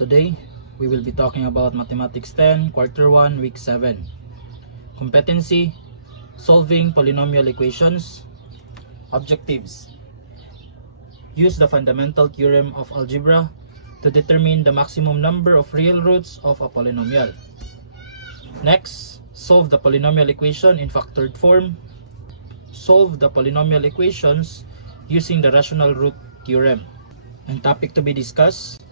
today we will be talking about Mathematics 10, Quarter 1, Week 7. Competency, solving polynomial equations. Objectives: use the fundamental theorem of algebra to determine the maximum number of real roots of a polynomial. Next, solve the polynomial equation in factored form. Solve the polynomial equations using the rational root theorem. And topic to be discussed: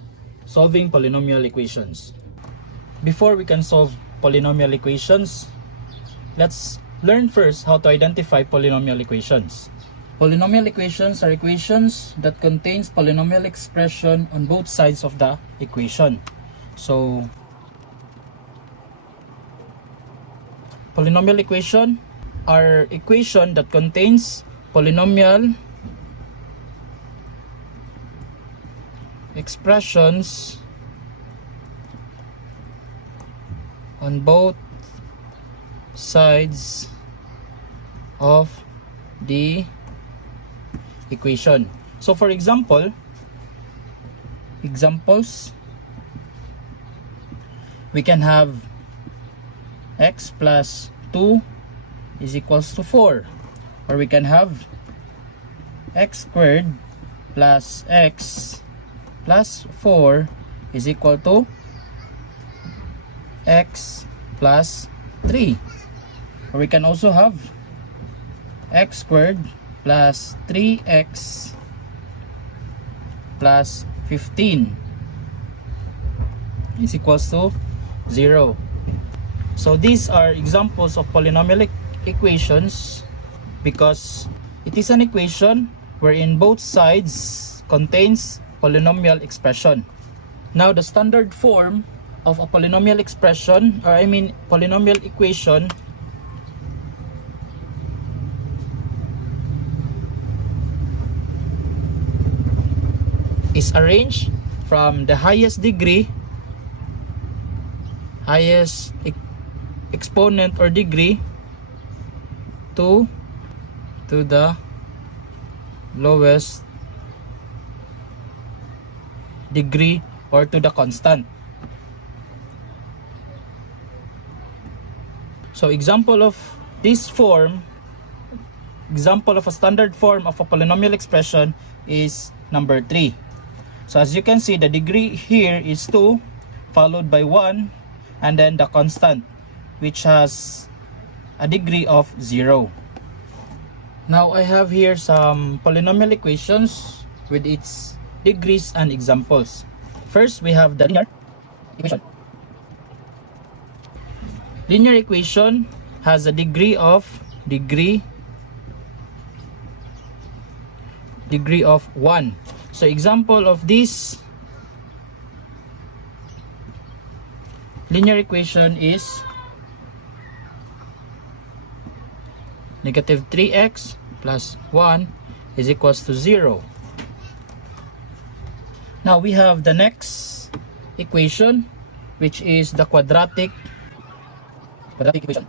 solving polynomial equations. Before we can solve polynomial equations, let's learn first how to identify polynomial equations. Polynomial equations are equations that contains polynomial expression on both sides of the equation. So, polynomial equation are equation that contains polynomial expressions on both sides of the equation. So for example, we can have x plus 2 is equals to 4, or we can have x squared plus x plus 4 is equal to x plus 3, or we can also have x squared plus 3x plus 15 is equals to 0. So these are examples of polynomial equations because it is an equation wherein both sides contains polynomial expression. Now the standard form of a polynomial expression, or polynomial equation, is arranged from the highest degree, highest exponent or degree, to the lowest degree, or to the constant. So example of this form, example of a standard form of a polynomial expression is number 3. So as you can see, the degree here is 2, followed by 1, and then the constant, which has a degree of 0. Now I have here some polynomial equations with its degrees and examples. First, we have the linear equation. Linear equation has a degree of 1. So example of this linear equation is negative 3x plus 1 is equals to 0. Now we have the next equation, which is the quadratic equation.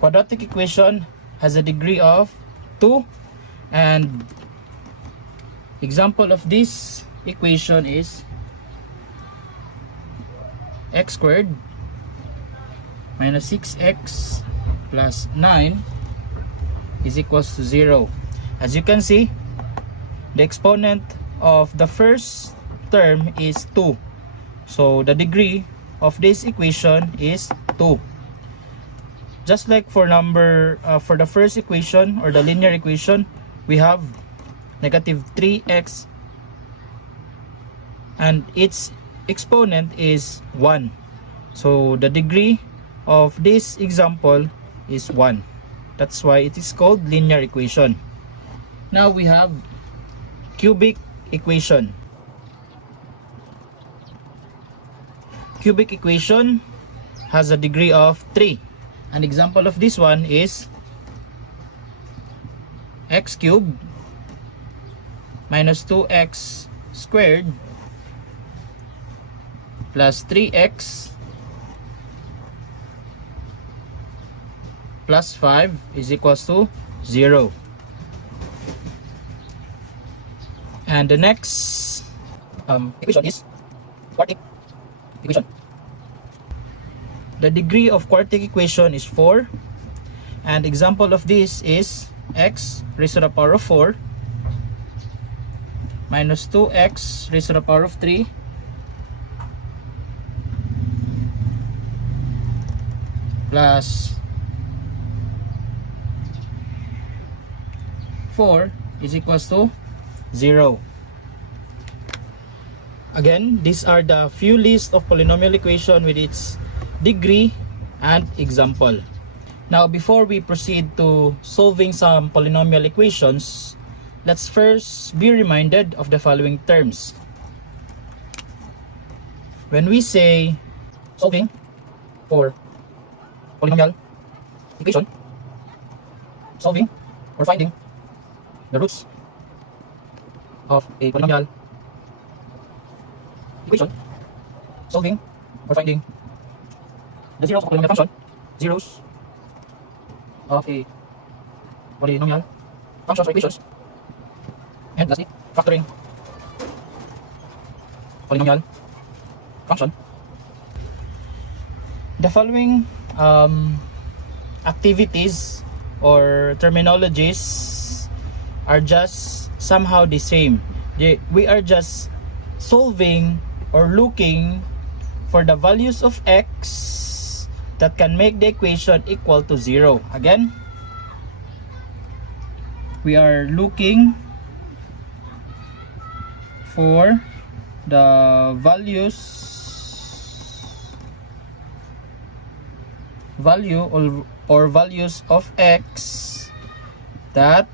Quadratic equation has a degree of 2, and example of this equation is x squared minus 6x plus 9 is equals to 0. As you can see, the exponent of the first term is 2. So the degree of this equation is 2. Just like for the first equation, or the linear equation, we have negative 3x and its exponent is 1. So the degree of this example is 1. That's why it is called linear equation. Now we have cubic equation. Cubic equation has a degree of 3. An example of this one is x cubed minus 2x squared plus 3x plus 5 is equals to 0. And the next equation is quadratic equation. The degree of quadratic equation is 4, and example of this is x raised to the power of 4 minus 2x raised to the power of 3 plus 4 is equals to 0. Again, these are the few list of polynomial equation with its degree and example. Now, before we proceed to solving some polynomial equations, let's first be reminded of the following terms. When we say solving for polynomial equation, solving or finding the roots of a polynomial equation, solving or finding the zeros of a polynomial function, zeros of a polynomial functions or equations, and lastly, factoring polynomial function. The following activities or terminologies are just somehow the same. We are just solving or looking for the values of x that can make the equation equal to 0. Again, we are looking for the value or values of x that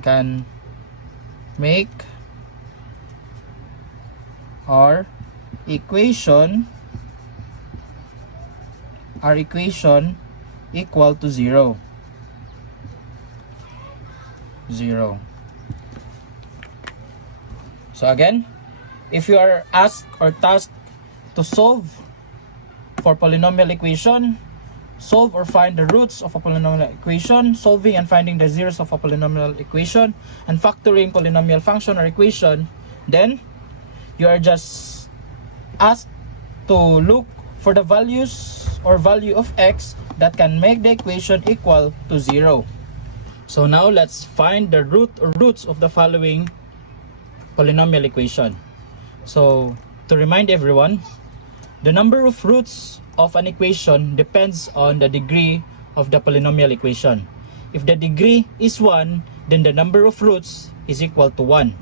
can make our equation equal to 0. So again, if you are asked or tasked to solve for polynomial equation, solve or find the roots of a polynomial equation, solving and finding the zeros of a polynomial equation, and factoring polynomial function or equation, then you are just asked to look for the values or value of x that can make the equation equal to 0. So now let's find the root or roots of the following polynomial equation. So to remind everyone, the number of roots of an equation depends on the degree of the polynomial equation. If the degree is 1, then the number of roots is equal to 1.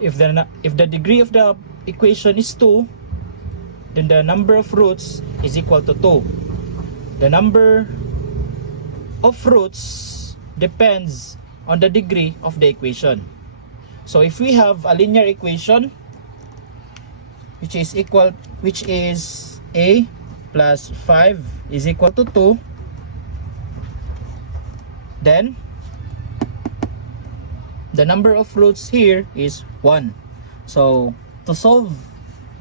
If the degree of the equation is 2, then the number of roots is equal to 2. The number of roots depends on the degree of the equation. So if we have a linear equation which is a plus 5 is equal to 2, then the number of roots here is 1. So to solve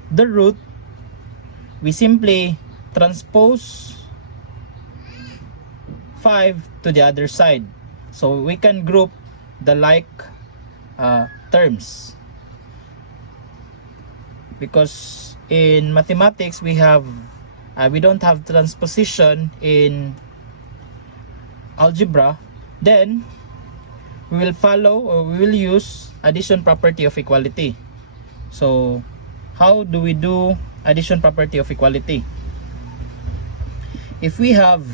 the root, we simply transpose 5 to the other side. So we can group the like terms. Because in mathematics we don't have transposition in algebra, then we will follow or we will use addition property of equality. So how do we do addition property of equality? If we have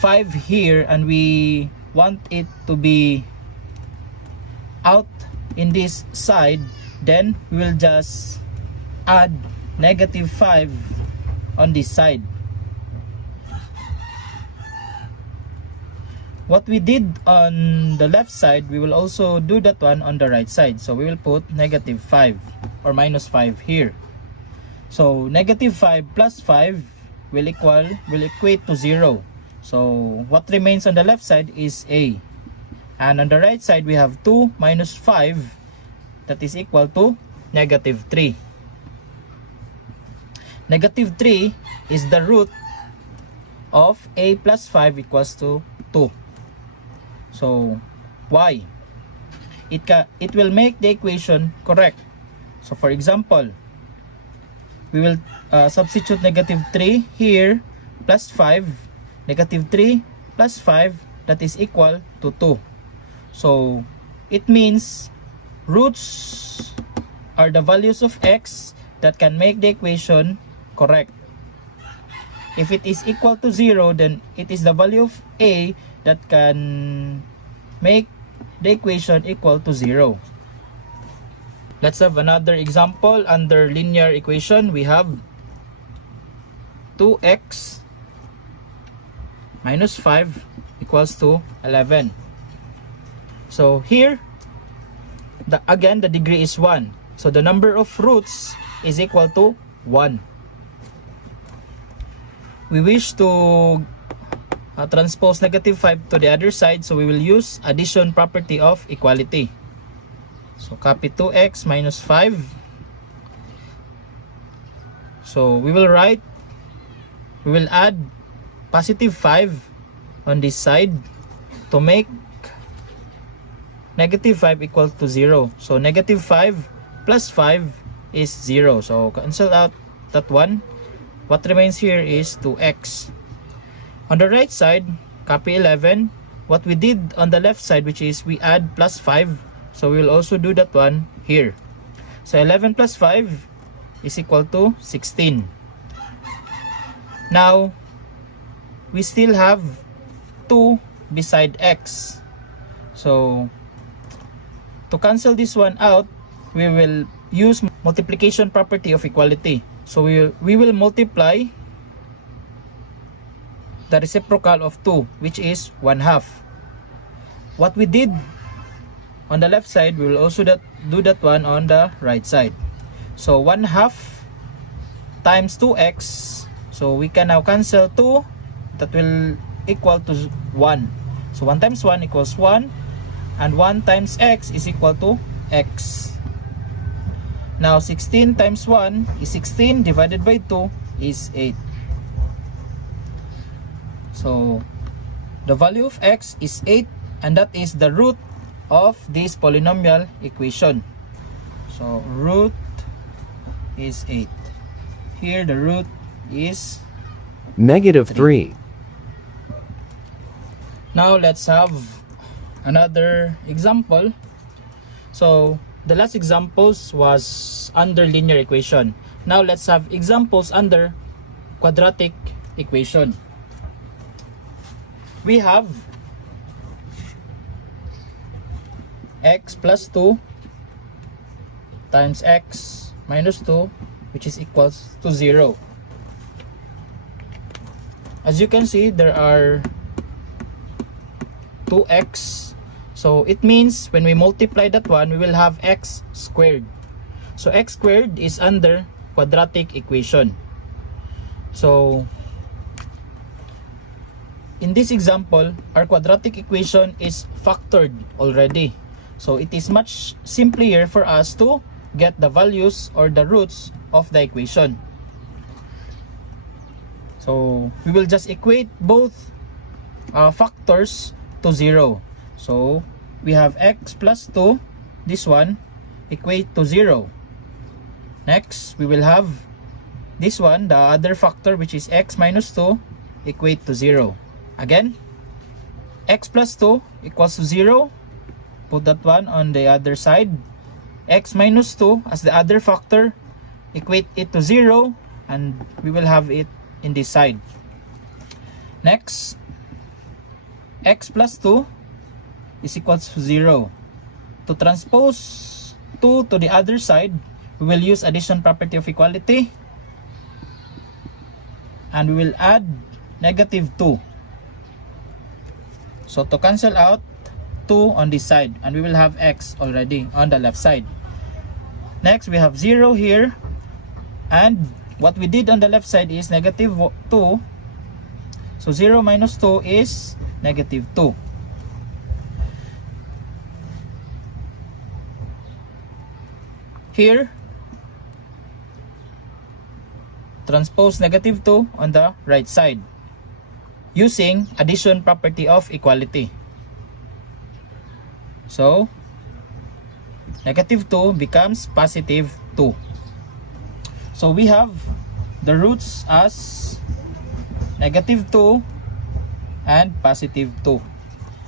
5 here and we want it to be out in this side, then we will just add negative 5 on this side. What we did on the left side, we will also do that one on the right side. So we will put negative 5 or minus 5 here. So negative 5 plus 5 will equate to 0. So what remains on the left side is a. And on the right side we have 2 minus 5, that is equal to negative 3. Negative 3 is the root of a plus 5 equals to 2. So why? it will make the equation correct. So for example, we will substitute negative 3 here plus 5, negative 3 plus 5, that is equal to 2. So it means roots are the values of x that can make the equation correct. If it is equal to 0, then it is the value of a that can make the equation equal to 0. Let's have another example. Under linear equation, we have 2x minus 5 equals to 11. So here, again, the degree is 1. So the number of roots is equal to 1. We wish to transpose negative 5 to the other side, so we will use addition property of equality. So copy 2x minus 5. So we will add positive 5 on this side to make negative 5 equal to 0. So negative 5 plus 5 is 0. So cancel out that one. What remains here is 2x. On the right side, copy 11. What we did on the left side, which is we add plus 5. So we will also do that one here. So 11 plus 5 is equal to 16. Now, we still have 2 beside x. So, to cancel this one out, we will use multiplication property of equality. So we will multiply the reciprocal of 2, which is 1/2. What we did on the left side, we will also do that one on the right side. So 1/2 times 2x. So we can now cancel 2. That will equal to 1. So 1 times 1 equals 1. And 1 times x is equal to x. Now 16 times 1 is 16, divided by 2 is 8. So the value of x is 8, and that is the root of this polynomial equation. So root is 8. Here the root is negative 3. Now let's have another example. So the last examples was under linear equation. Now let's have examples under quadratic equation. We have x plus 2 times x minus 2, which is equals to 0. As you can see, there are 2x. So it means when we multiply that one, we will have x squared. So x squared is under quadratic equation. So in this example, our quadratic equation is factored already. So it is much simpler for us to get the values or the roots of the equation. So we will just equate both factors to 0. So we have x plus 2, this one, equate to 0. Next, we will have this one, the other factor, which is x minus 2, equate to 0. Again, x plus 2 equals to 0. Put that one on the other side. X minus 2 as the other factor, equate it to 0, and we will have it in this side. Next, x plus 2 is equals to 0. To transpose 2 to the other side, we will use addition property of equality, and we will add negative 2. So to cancel out 2 on this side, and we will have x already on the left side. Next, we have 0 here, and what we did on the left side is negative 2. So 0 minus 2 is negative 2. Here, transpose negative 2 on the right side using addition property of equality. So negative 2 becomes positive 2. So we have the roots as negative 2 and positive 2.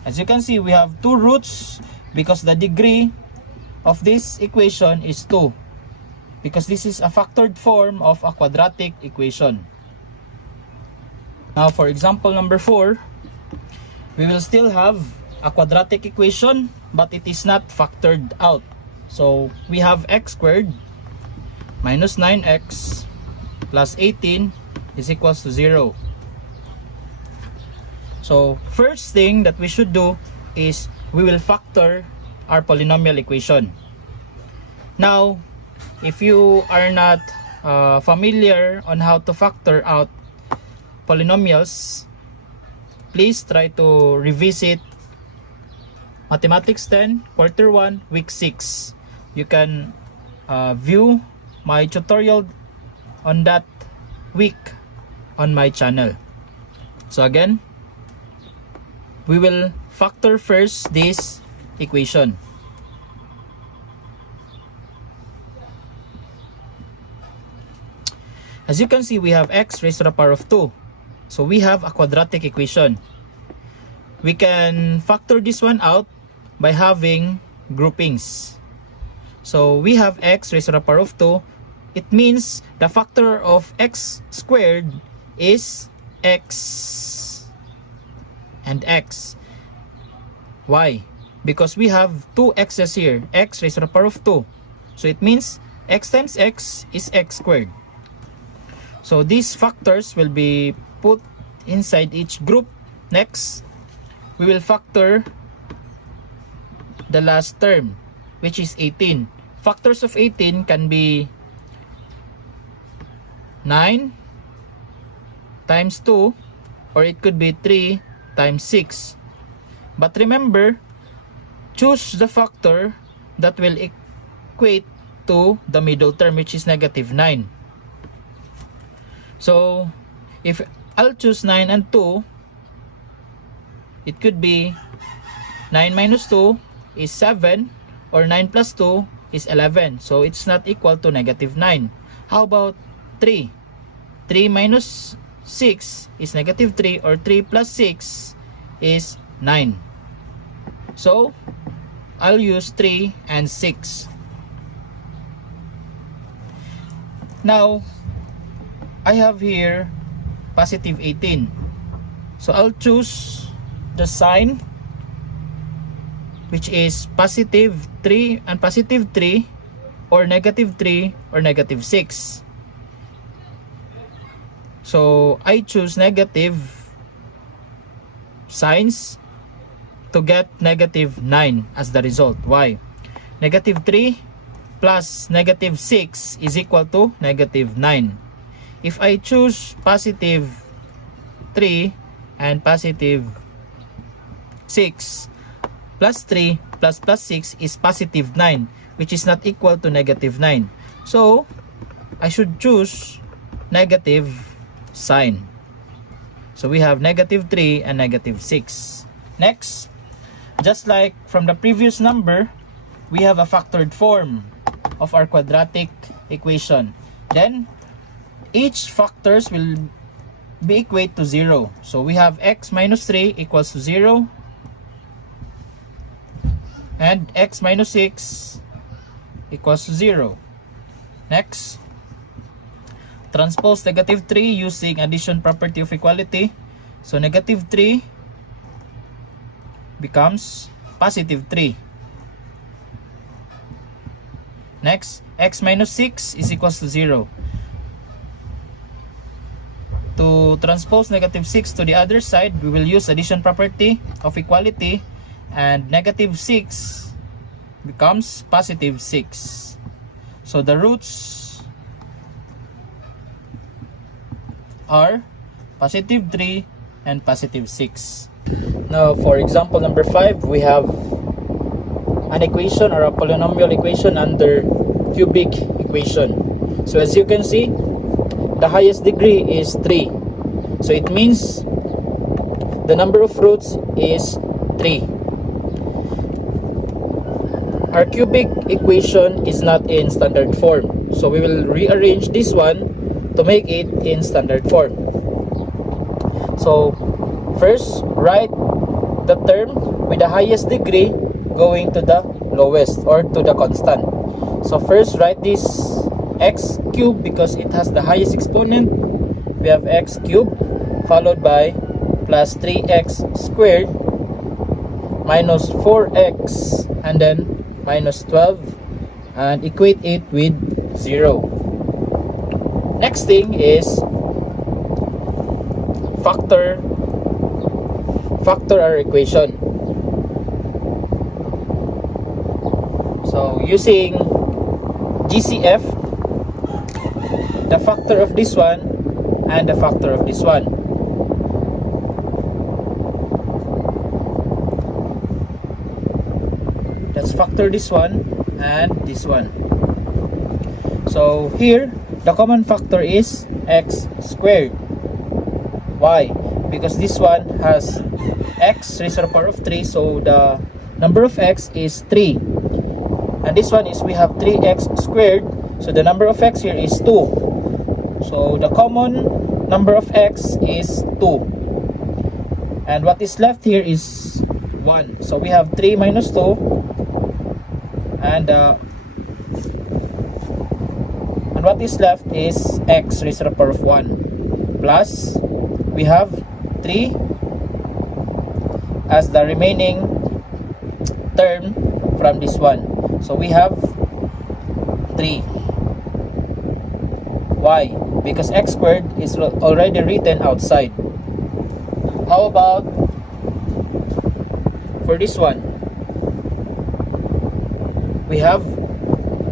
As you can see, we have two roots because the degree of this equation is 2. Because this is a factored form of a quadratic equation. Now for example number 4, we will still have a quadratic equation but it is not factored out. So we have x squared minus 9x plus 18 is equals to 0. So first thing that we should do is we will factor our polynomial equation. Now if you are not familiar on how to factor out polynomials, please try to revisit Mathematics 10 Quarter 1 Week 6. You can view my tutorial on that week on my channel. So again, we will factor first this equation. As you can see, we have x raised to the power of 2. So we have a quadratic equation. We can factor this one out by having groupings. So we have x raised to the power of 2. It means the factor of x squared is x and x. Why? Because we have two x's here, x raised to the power of 2. So it means x times x is x squared. So these factors will be put inside each group. Next, we will factor the last term, which is 18. Factors of 18 can be 9 times 2, or it could be 3 times 6. But remember, choose the factor that will equate to the middle term, which is negative 9. So if I'll choose 9 and 2, it could be 9 minus 2 is 7, or 9 plus 2 is 11. So it's not equal to negative 9. How about 3? 3 minus 6 is negative 3, or 3 plus 6 is 9. So I'll use 3 and 6. Now I have here positive 18. So I'll choose the sign, which is positive 3 and positive 3, or negative 3 or negative 6. So I choose negative signs to get negative 9 as the result. Why? Negative 3 plus negative 6 is equal to negative 9. If I choose positive 3 and positive 6, plus 3 plus 6 is positive 9, which is not equal to negative 9. So I should choose negative sign. So we have negative 3 and negative 6. Next, just like from the previous number, we have a factored form of our quadratic equation. Then each factors will be equate to 0. So we have x minus 3 equals to 0, and x minus 6 equals to 0. Next, transpose negative 3 using addition property of equality. So negative 3 becomes positive 3. Next, x minus 6 is equals to 0. To transpose negative 6 to the other side, we will use addition property of equality, and negative 6 becomes positive 6. So the roots are positive 3 and positive 6. Now for example number 5, we have an equation or a polynomial equation under cubic equation. So as you can see, the highest degree is 3. So it means the number of roots is 3. our cubic equation is not in standard form. So we will rearrange this one to make it in standard form. So first, write the term with the highest degree going to the lowest or to the constant. So first, write this x cubed because it has the highest exponent. We have x cubed followed by plus 3x squared minus 4x and then minus 12 and equate it with 0. Next thing is factor our equation. So using GCF, the factor of this one and the factor of this one. Let's factor this one and this one. So here, the common factor is x squared. Why? Because this one has x raised to the power of 3, so the number of x is 3. And this one is we have 3x squared, so the number of x here is 2. So the common number of x is 2. And what is left here is 1. So we have 3 minus 2 and what is left is x raised to the power of 1 plus we have 3 as the remaining term from this one. So we have 3. Why? Because x squared is already written outside. How about for this one? We have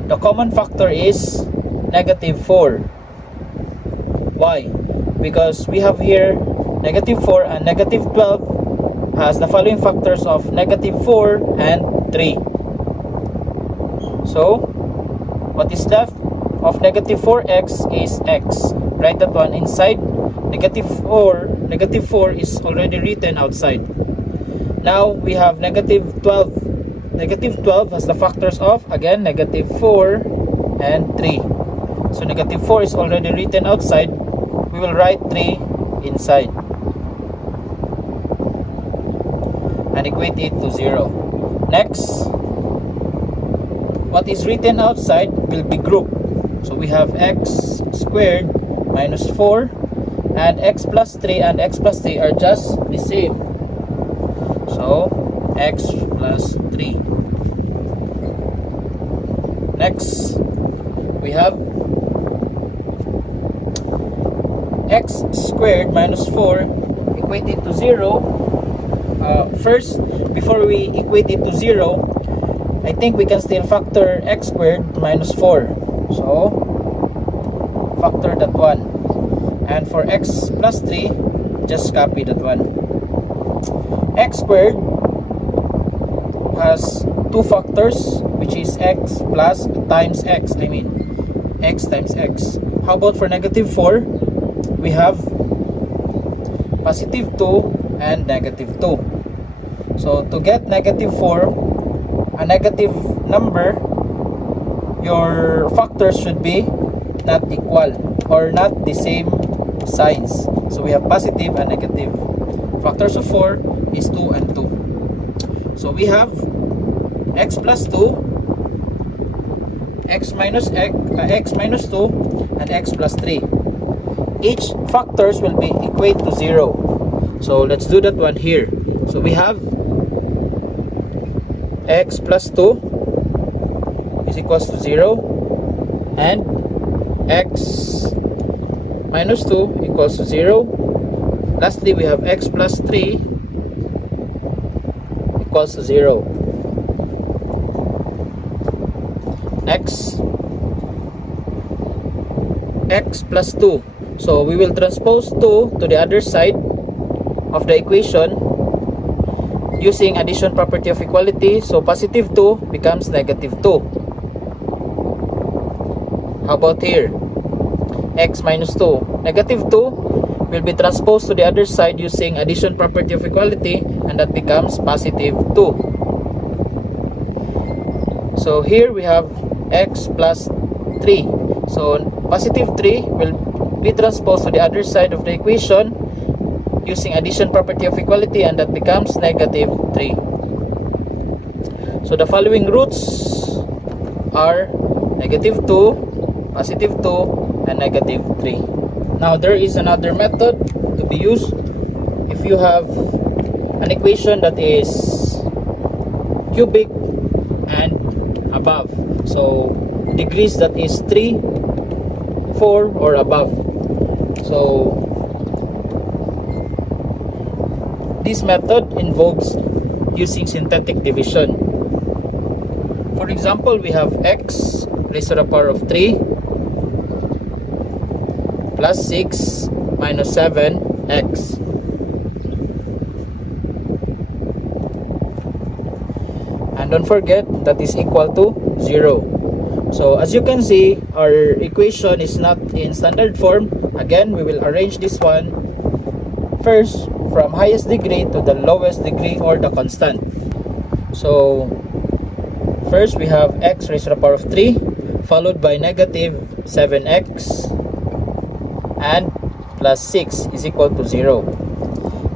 the common factor is negative 4. Why? Because we have here negative 4 and negative 12 has the following factors of negative 4 and 3. So what is left of negative 4x is x. Write that one inside. Negative 4 is already written outside. Now we have negative 12. Negative 12 has the factors of, again, negative 4 and 3. So negative 4 is already written outside. We will write 3 inside and equate it to 0. Next, what is written outside will be grouped. So we have x squared minus 4 and x plus 3 and x plus 3 are just the same. So x plus 3. Next, we have x squared minus 4 equated to 0. First, before we equate it to 0, I think we can still factor x squared minus 4. So, factor that one. And for x plus 3, just copy that one. X squared has two factors, which is x plus times x. I mean, x times x. How about for negative 4? We have positive 2 and negative 2. So to get negative 4, a negative number, your factors should be not equal or not the same signs. So we have positive and negative. Factors of 4 is 2 and 2. So we have x plus 2, x minus 2, and x plus 3. Each factors will be equate to 0. So let's do that one here. So we have x plus 2 is equals to 0 and x minus 2 equals to 0. Lastly, we have x plus 3 equals to 0. Next, x plus 2. So we will transpose 2 to the other side of the equation using addition property of equality. So positive 2 becomes negative 2. How about here? X minus 2. Negative 2 will be transposed to the other side using addition property of equality, and that becomes positive 2. So here we have x plus 3. So positive 3 will be transposed to the other side of the equation using addition property of equality, and that becomes negative 3. So the following roots are negative 2, positive 2, and negative 3. Now there is another method to be used if you have an equation that is cubic and above. So degrees that is 3, 4 or above. So this method involves using synthetic division. For example, we have x raised to the power of 3 plus 6 minus 7x. And don't forget that is equal to 0. So as you can see, our equation is not in standard form. Again, we will arrange this one first from highest degree to the lowest degree, or the constant. So first we have x raised to the power of 3 followed by negative 7x and plus 6 is equal to 0.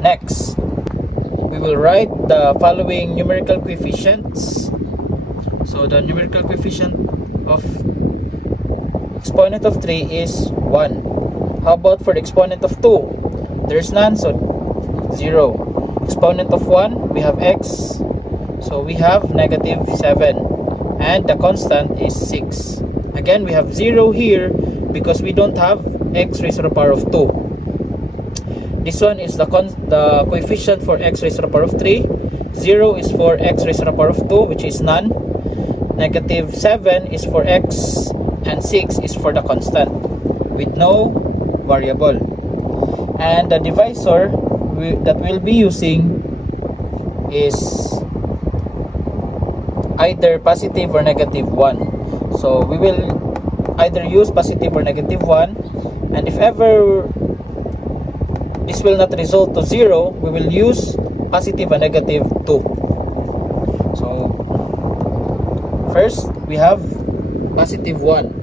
Next, we will write the following numerical coefficients. So the numerical coefficient of exponent of 3 is 1. How about for the exponent of 2? There's none, so 0. Exponent of 1, we have x, so we have negative 7, and the constant is 6. Again, we have 0 here because we don't have x raised to the power of 2. This one is the coefficient for x raised to the power of 3. 0 is for x raised to the power of 2, which is none. Negative 7 is for x, and 6 is for the constant with no variable. And the divisor that we'll be using is either positive or negative 1. So we will either use positive or negative 1, and if ever this will not result to 0, we will use positive and negative 2. So first we have positive 1.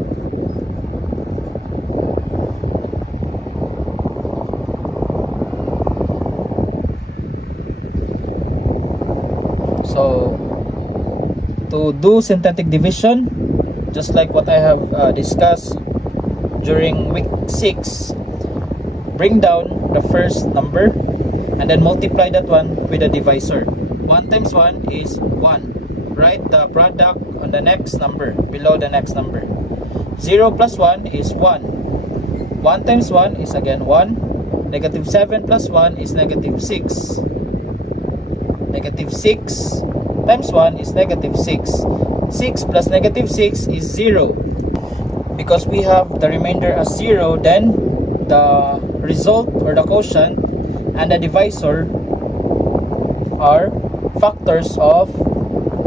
So to do synthetic division, just like what I have discussed during week 6, bring down the first number and then multiply that one with a divisor. 1 times 1 is 1. Write the product on the next number, below the next number. 0 plus 1 is 1. 1 times 1 is again 1. Negative 7 plus 1 is negative 6. Negative 6 times 1 is negative 6. 6 plus negative 6 is 0. Because we have the remainder as 0, then the result or the quotient and the divisor are factors of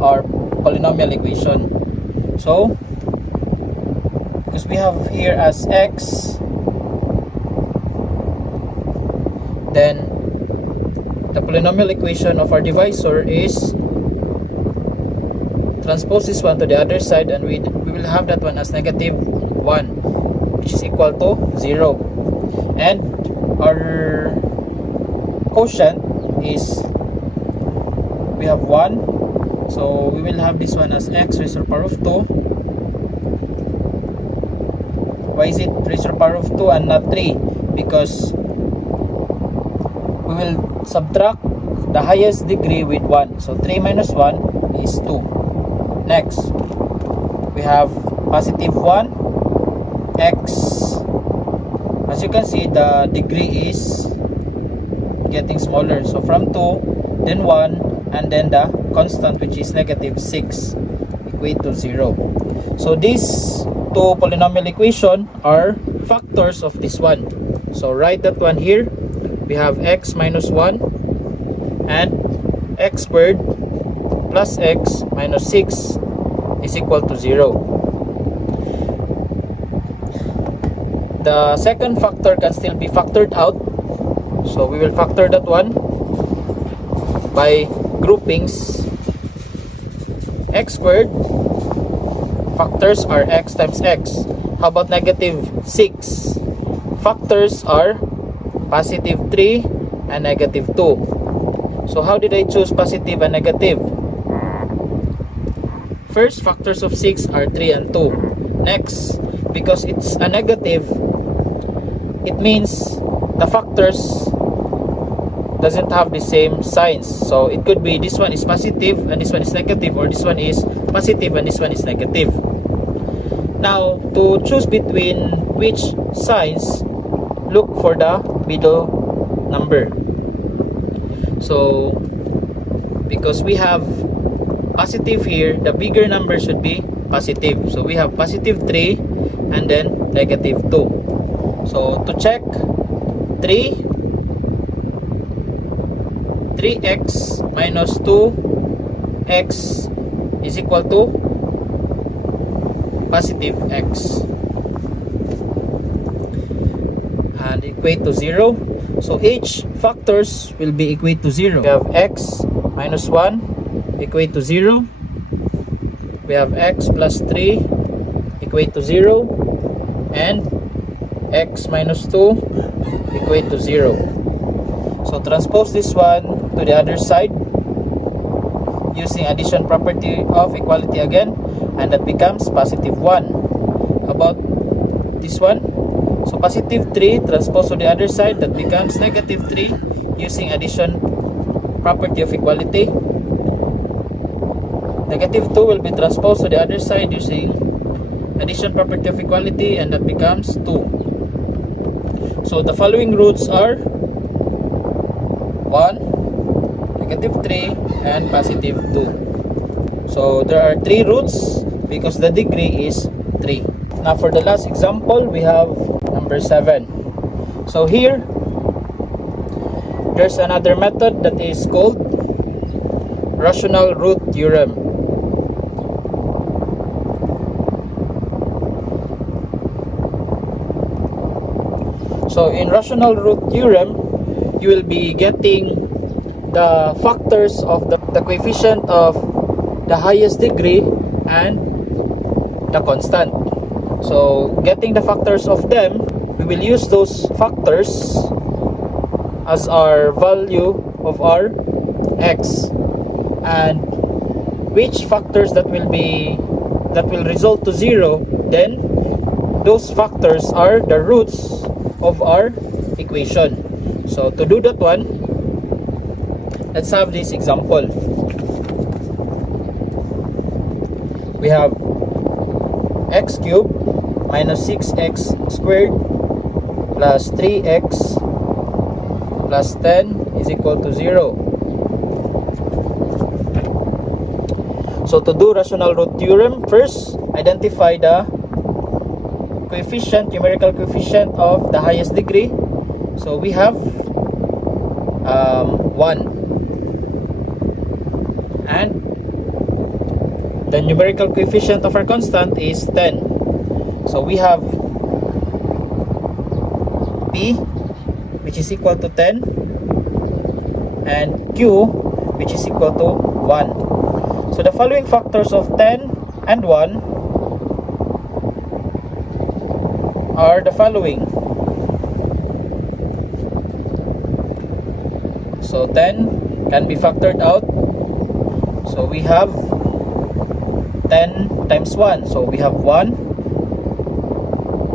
our polynomial equation. So because we have here as x, then the polynomial equation of our divisor is transpose this one to the other side, and we will have that one as negative 1, which is equal to 0. And our quotient is, we have 1, so we will have this one as x raised to the power of 2. Why is it raised to the power of 2 and not 3? Because we will subtract the highest degree with 1. So 3 minus 1 is 2. Next, we have positive 1, x. As you can see, the degree is getting smaller. So from 2, then 1, and then the constant, which is negative 6, equate to 0. So these two polynomial equation are factors of this one. So write that one here. We have x minus 1 and x squared plus x minus 6 is equal to 0. The second factor can still be factored out. So we will factor that one by groupings. X squared Factors are x times x. How about negative 6? Factors are positive 3 and negative 2. So how did I choose positive and negative? First, factors of 6 are 3 and 2. Next, because it's a negative, it means the factors doesn't have the same signs. So it could be this one is positive and this one is negative, or this one is positive and this one is negative. Now, to choose between which signs, look for the middle number. So, because we have positive here, the bigger number should be positive. So, we have positive 3 and then negative 2. So, to check 3x minus 2x is equal to positive x and equate to 0. So each factors will be equate to 0. We have x minus 1 equate to 0. We have x plus 3 equate to 0. And x minus 2 equate to 0. So transpose this one to the other side using addition property of equality again, and that becomes positive 1. About this one, so positive 3 transpose to the other side, that becomes negative 3 using addition property of equality. Negative 2 will be transposed to the other side using addition property of equality, and that becomes 2. So the following roots are 1, negative 3, and positive 2. So there are 3 roots because the degree is 3. Now for the last example, we have number 7. So here, there's another method that is called rational root theorem. So in rational root theorem, you will be getting the factors of the coefficient of the highest degree and the constant. So getting the factors of them, we will use those factors as our value of our x, and which factors that will result to 0, then those factors are the roots of our equation. So to do that one, let's have this example. We have x cubed minus 6x squared plus 3x plus 10 is equal to 0. So to do rational root theorem, first identify the coefficient, numerical coefficient of the highest degree. So we have 1, and the numerical coefficient of our constant is 10. So we have P, which is equal to 10, and Q, which is equal to 1. So the following factors of 10 and 1 are the following. So 10 can be factored out. So we have 10 times 1. So we have 1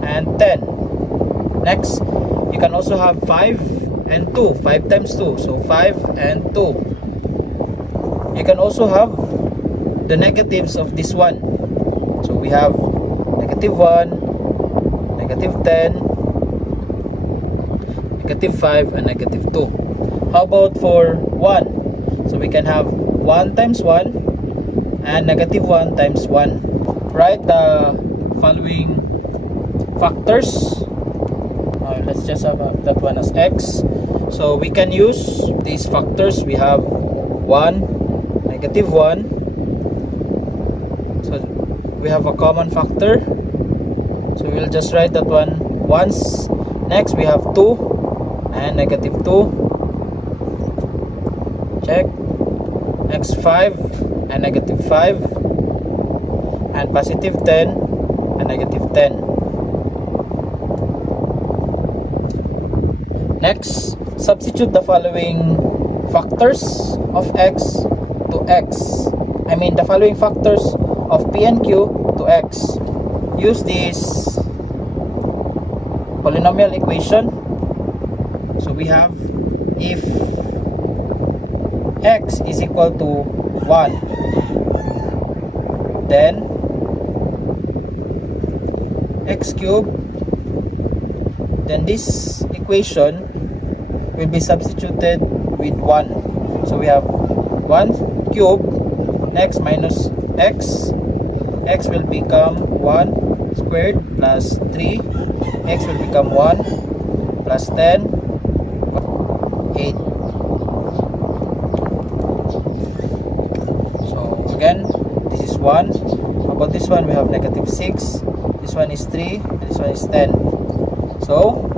and 10. Next, you can also have 5 and 2. 5 times 2. So 5 and 2. You can also have the negatives of this one. So we have negative 1, negative 10, negative 5, and negative 2. How about for 1? So we can have 1 times 1 and negative 1 times 1. Write the following factors. Let's just have that one as x. So we can use these factors. We have 1, negative 1. So we have a common factor. So we'll just write that one once. Next we have 2 and negative 2. Check. Next 5 and negative 5. and positive 10 and negative 10. Next, substitute the following factors of x to x. I mean the following factors of p and q to x. Use this polynomial equation. So we have, if x is equal to 1, then x cubed, then this equation will be substituted with 1. So we have 1 cubed, next minus x will become 1 squared plus 3, x will become 1 plus 10, 8. So again, this is 1. About this one, we have negative 6, this one is 3, and this one is 10. So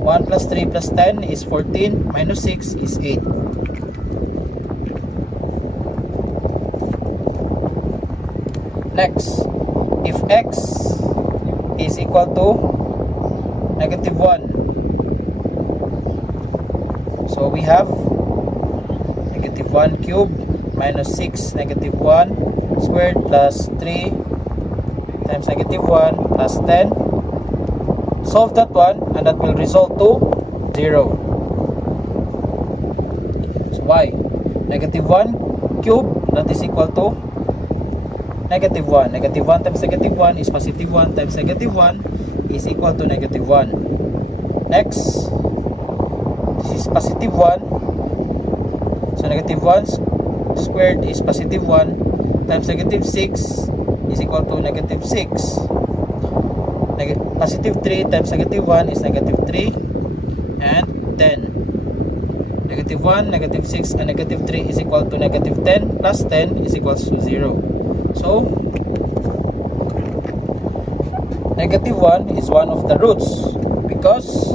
1 plus 3 plus 10 is 14, minus 6 is 8. Next, if x is equal to negative 1, so we have negative 1 cubed minus 6 negative 1 squared plus 3 times negative 1 plus 10. Solve that one and that will result to 0. So why? Negative 1 cubed, that is equal to negative 1. Negative 1 times negative 1 is positive 1 times negative 1 is equal to negative 1. Next, this is positive 1. So negative 1 squared is positive 1 times negative 6 is equal to negative 6. Positive 3 times negative 1 is negative 3 and 10. Negative 1, negative 6 and negative 3 is equal to negative 10 plus 10 is equals to 0. So negative 1 is one of the roots because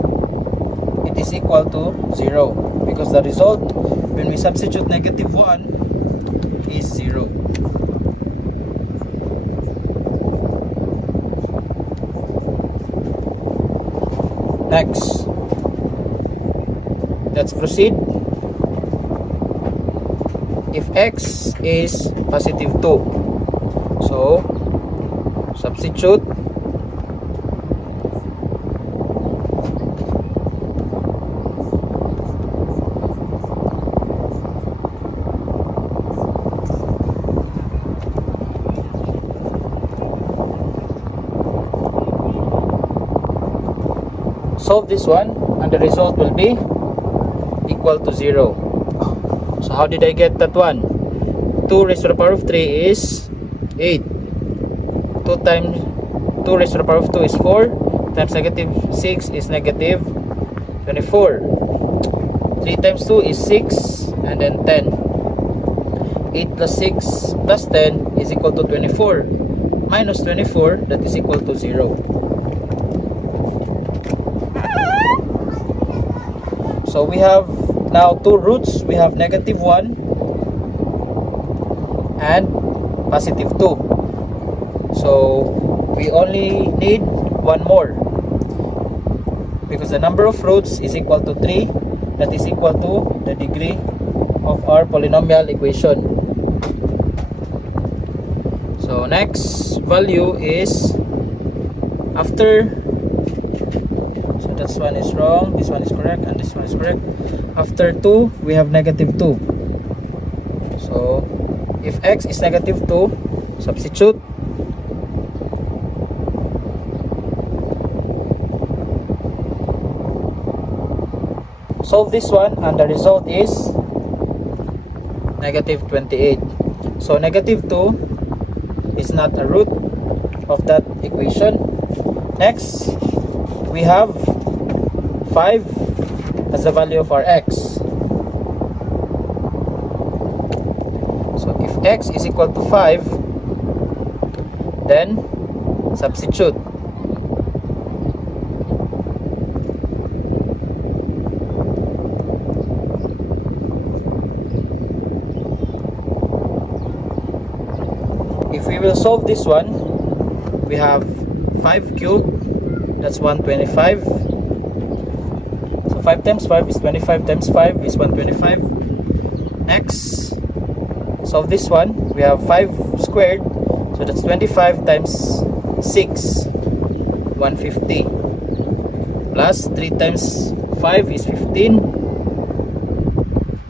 it is equal to 0, because the result when we substitute negative 1 is 0. Next, let's proceed. If x is positive 2, so substitute solve this one and the result will be equal to 0. So how did I get that one? 2 raised to the power of 3 is 8. 2 times 2 raised to the power of 2 is 4 times negative 6 is negative 24. 3 times 2 is 6 and then 10. 8 plus 6 plus 10 is equal to 24. Minus 24, that is equal to 0. So we have now two roots. We have negative 1 and positive 2. So we only need one more, because the number of roots is equal to 3. That is equal to the degree of our polynomial equation. So next value is after, so this one is wrong, this one is correct, and this one is correct. After 2 we have negative 2. So if x is negative 2, substitute. Solve this one and the result is negative 28. So negative 2 is not a root of that equation. Next, we have 5 as the value of our x. So if x is equal to 5, then substitute. we will solve this one. We have 5 cubed, that's 125. So 5 times 5 is 25 times 5 is 125. Next, solve this one. We have 5 squared, so that's 25 times 6, 150. Plus 3 times 5 is 15.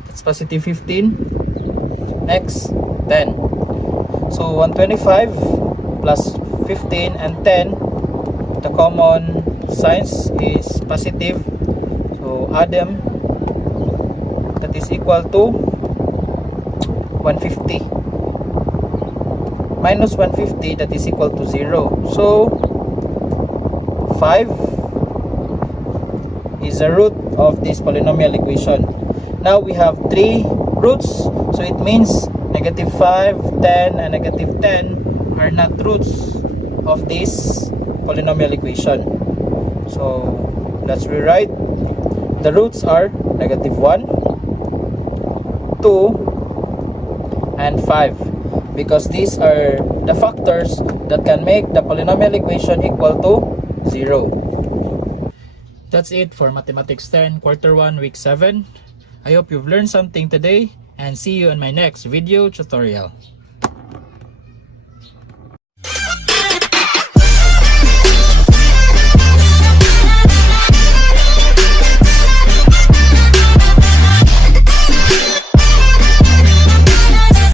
That's positive 15. Next, 10. So 125 plus 15 and 10, the common signs is positive. So add them. That is equal to 150. Minus 150, that is equal to 0. So 5 is the root of this polynomial equation. Now we have 3 roots, so it means negative 5, 10, and negative 10 are not roots of this polynomial equation. So let's rewrite. The roots are negative 1, 2, and 5, because these are the factors that can make the polynomial equation equal to 0. That's it for Mathematics 10, Quarter 1, Week 7. I hope you've learned something today, and see you in my next video tutorial.